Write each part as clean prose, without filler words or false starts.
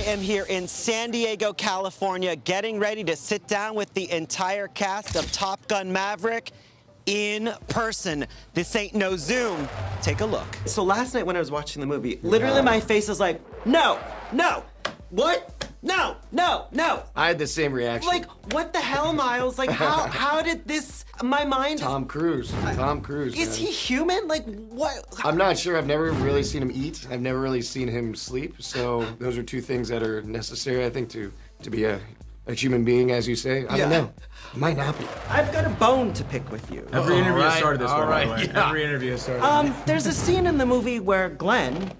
am here in San Diego, California, getting ready to sit down with the entire cast of Top Gun Maverick in person. This ain't no Zoom. Take a look. So last night when I was watching the movie, literally my face was like, no, no, what? No, no, no. I had the same reaction. Like, what the hell, Miles? Like, how did this, my mind. Tom Cruise. Tom Cruise. Is he human? Like, what? I'm not sure. I've never really seen him eat. I've never really seen him sleep. So those are two things that are necessary, I think, to be a human being, as you say. I don't know. Might not be. I've got a bone to pick with you. Every interview has started this way, by the way. Yeah. Every interview has started. There's a scene in the movie where Glenn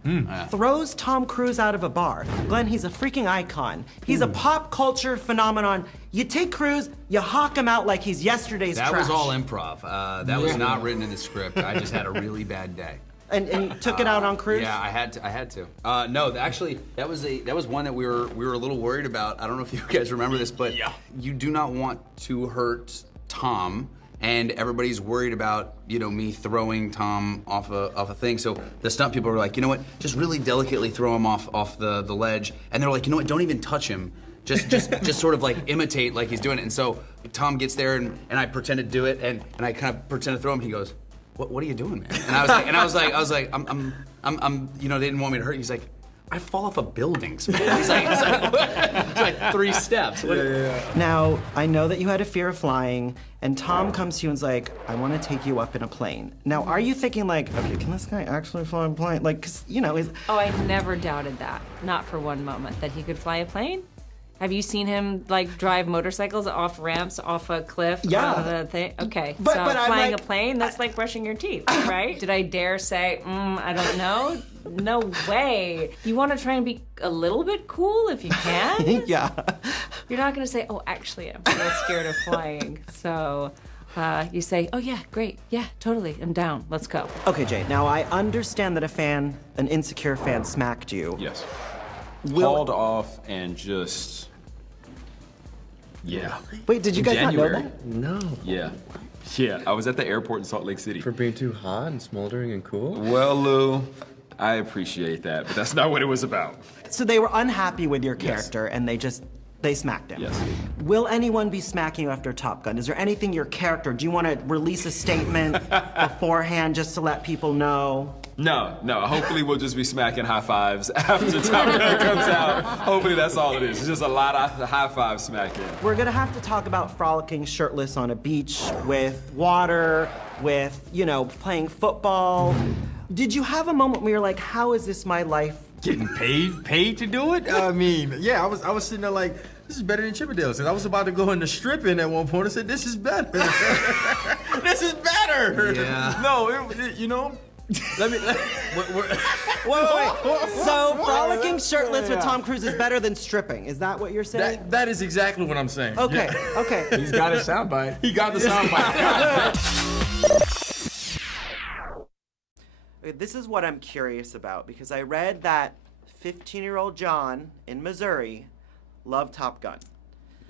throws Tom Cruise out of a bar. Glenn, he's a freaking icon. He's a pop culture phenomenon. You take Cruise, you hawk him out like he's yesterday's That trash. was all improv. That was not written in the script. I just had a really bad day. And you took it out on Cruise? Yeah, I had to. No, actually, that was one that we were a little worried about. I don't know if you guys remember this, but you do not want to hurt Tom, and everybody's worried about me throwing Tom off a thing. So the stunt people were like, you know what? Just really delicately throw him off the ledge, and they're like, you know what? Don't even touch him. Just sort of like imitate like he's doing it. And so Tom gets there, and I pretend to do it, and I kind of pretend to throw him. He goes, What are you doing, man? And I was like, I'm, they didn't want me to hurt you. He's like, I fall off of buildings, man. He's like 3 steps. Now, I know that you had a fear of flying, and Tom comes to you and's like, I want to take you up in a plane. Now, are you thinking like, okay, can this guy actually fly a plane? Like, cause, he's... Oh, I never doubted that. Not for one moment that he could fly a plane. Have you seen him like drive motorcycles off ramps, off a cliff? Yeah. The thing? Okay, But so I'm flying like- a plane, that's like brushing your teeth, right? Did I dare say, I don't know? No way. You want to try and be a little bit cool if you can? Yeah. You're not going to say, oh, actually, I'm a little scared of flying. So you say, oh yeah, great. Yeah, totally, I'm down. Let's go. Okay, Jay, now I understand that an insecure fan smacked you. Yes. Will- Called off and just... Yeah. Wait, did you guys not know January. that? No. Yeah. Yeah, I was at the airport in Salt Lake City. For being too hot and smoldering and cool? Well, Lou, I appreciate that, but that's not what it was about. So they were unhappy with your character, and they smacked him. Yes. Will anyone be smacking you after Top Gun? Is there anything your character, do you want to release a statement beforehand just to let people know? No. Hopefully we'll just be smacking high fives after Top Gun comes out. Hopefully that's all it is. It's just a lot of high five smacking. We're gonna have to talk about frolicking shirtless on a beach with water, with, playing football. Did you have a moment where you're like, how is this my life? Getting paid to do it? I mean, yeah, I was sitting there like, this is better than Chippendales. And I was about to go into stripping at one point. I said, this is better. This is better. Yeah. No, let me. Wait. So frolicking shirtless with Tom Cruise is better than stripping. Is that what you're saying? That is exactly what I'm saying. Okay, Yeah. okay. He's got his soundbite. He got the soundbite. Okay, this is what I'm curious about, because I read that 15-year-old John in Missouri loved Top Gun.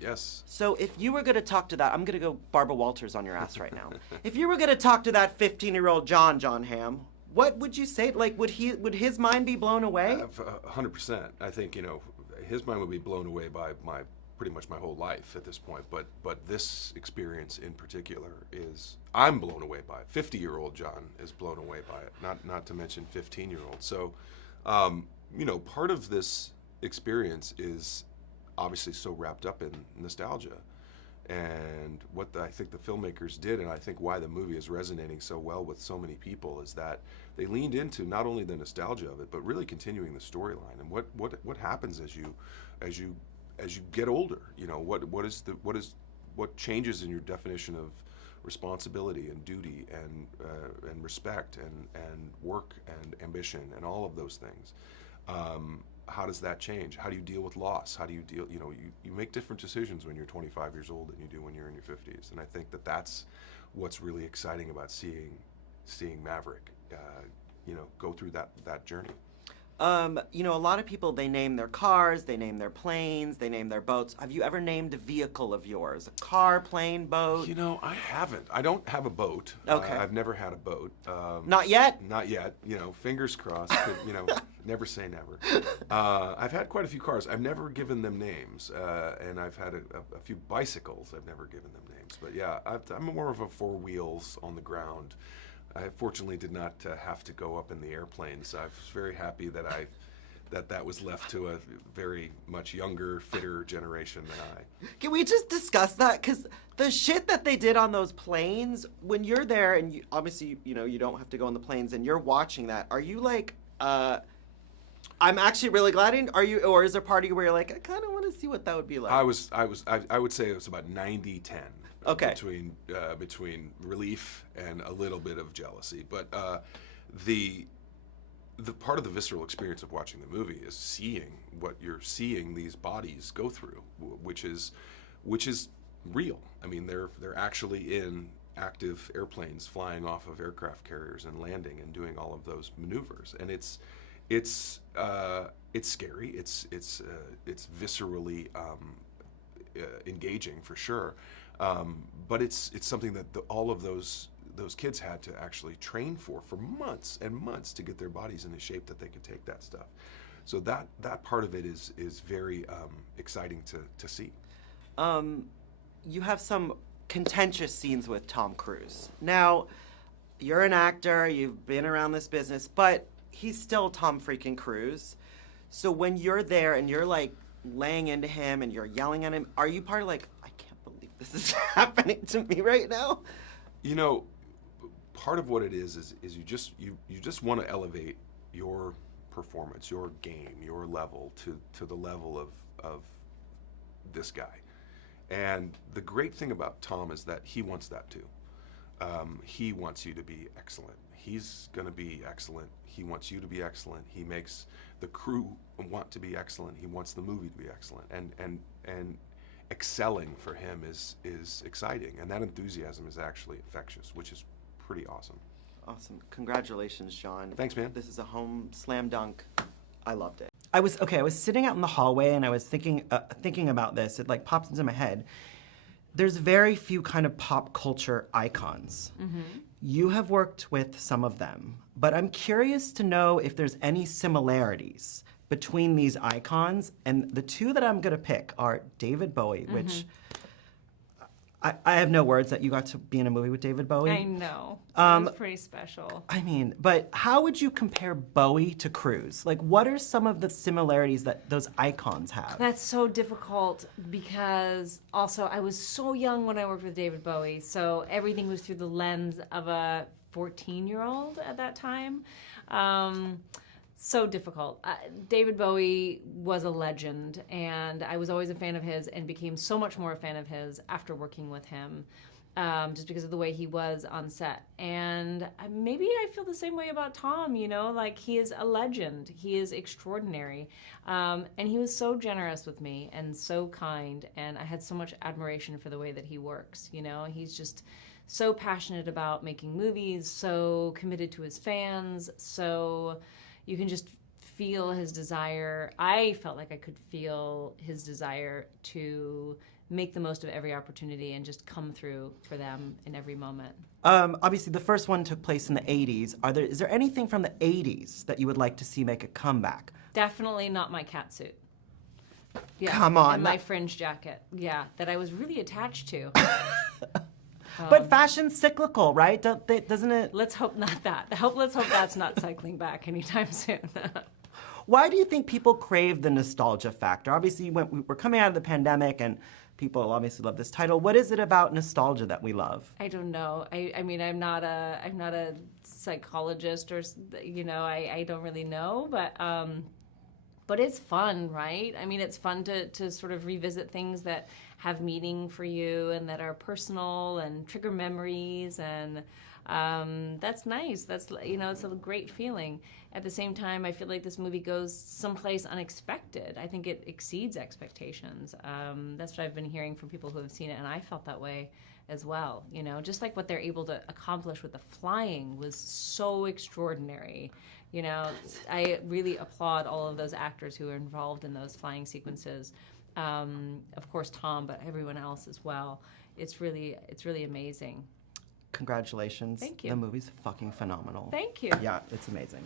Yes. So if you were going to talk to that, I'm going to go Barbara Walters on your ass right now. If you were going to talk to that 15-year-old John Hamm, what would you say? Like, would his mind be blown away? 100%. I think, his mind would be blown away by pretty much my whole life at this point. But this experience in particular I'm blown away by it. 50-year-old John is blown away by it, not to mention 15-year-old. So, part of this experience is obviously so wrapped up in nostalgia. And what I think the filmmakers did, and I think why the movie is resonating so well with so many people, is that they leaned into not only the nostalgia of it, but really continuing the storyline and what happens as you get older. What changes in your definition of responsibility and duty and respect and work and ambition and all of those things. How does that change? How do you deal with loss? How do you deal, you make different decisions when you're 25 years old than you do when you're in your 50s. And I think that's what's really exciting about seeing Maverick, go through that journey. You know, a lot of people, they name their cars, they name their planes, they name their boats. Have you ever named a vehicle of yours? A car, plane, boat? You know, I haven't. I don't have a boat. Okay. I've never had a boat. Not yet? Not yet. You know, fingers crossed. But, you know, never say never. I've had quite a few cars. I've never given them names. And I've had a few bicycles. I've never given them names. But yeah, I'm more of a four wheels on the ground. I fortunately did not have to go up in the airplanes. I was very happy that that was left to a very much younger, fitter generation than I. Can we just discuss that? Because the shit that they did on those planes, when you're there and you, obviously, you know, you don't have to go on the planes and you're watching that, are you like, I'm actually really glad, are you, or is there a part of you where you're like, I kind of want to see what that would be like? I would say it was about 90-10. Okay. Between relief and a little bit of jealousy, but the part of the visceral experience of watching the movie is seeing what you're seeing these bodies go through, which is real. I mean, they're actually in active airplanes flying off of aircraft carriers and landing and doing all of those maneuvers, and it's scary. It's viscerally engaging for sure. But it's something that all of those kids had to actually train for months and months to get their bodies into shape that they could take that stuff. So that part of it is very exciting to see. You have some contentious scenes with Tom Cruise. Now, you're an actor, you've been around this business, but he's still Tom freaking Cruise. So when you're there and you're like laying into him and you're yelling at him, are you part of like, I can't believe this is happening to me right now? You know, part of what it is you just want to elevate your performance, your game, your level to the level of this guy. And the great thing about Tom is that he wants that too. He wants you to be excellent. He's going to be excellent. He wants you to be excellent. He makes the crew want to be excellent. He wants the movie to be excellent. And excelling for him is exciting. And that enthusiasm is actually infectious, which is pretty awesome. Awesome. Congratulations, Sean. Thanks, man. This is a home slam dunk. I loved it. I was sitting out in the hallway and I was thinking about this. It like pops into my head. There's very few kind of pop culture icons. Mm-hmm. You have worked with some of them, but I'm curious to know if there's any similarities between these icons. And the two that I'm gonna pick are David Bowie, mm-hmm. which I have no words that you got to be in a movie with David Bowie. I know. That was pretty special. I mean, but how would you compare Bowie to Cruise? Like, what are some of the similarities that those icons have? That's so difficult because also I was so young when I worked with David Bowie, so everything was through the lens of a 14-year-old at that time. So difficult. David Bowie was a legend, and I was always a fan of his and became so much more a fan of his after working with him, just because of the way he was on set. And maybe I feel the same way about Tom, you know, like he is a legend. He is extraordinary. And he was so generous with me and so kind, and I had so much admiration for the way that he works, you know. He's just so passionate about making movies, so committed to his fans, so you can just feel his desire. I felt like I could feel his desire to make the most of every opportunity and just come through for them in every moment. Obviously, the first one took place in the 80s. Is there anything from the 80s that you would like to see make a comeback? Definitely not my catsuit. Yeah, come on. And my fringe jacket. Yeah, that I was really attached to. But fashion's cyclical, right? Doesn't it? Let's hope not that. Let's hope that's not cycling back anytime soon. Why do you think people crave the nostalgia factor? Obviously, we're coming out of the pandemic, and people obviously love this title. What is it about nostalgia that we love? I don't know. I mean, I'm not a psychologist, or you know, I don't really know, but it's fun, right? I mean, it's fun to sort of revisit things that have meaning for you and that are personal and trigger memories, and that's nice. That's, you know, it's a great feeling. At the same time, I feel like this movie goes someplace unexpected. I think it exceeds expectations. That's what I've been hearing from people who have seen it, and I felt that way as well. You know, just like what they're able to accomplish with the flying was so extraordinary. You know, I really applaud all of those actors who are involved in those flying sequences. Of course, Tom, but everyone else as well. It's really amazing. Congratulations. Thank you. The movie's fucking phenomenal. Thank you. Yeah, it's amazing.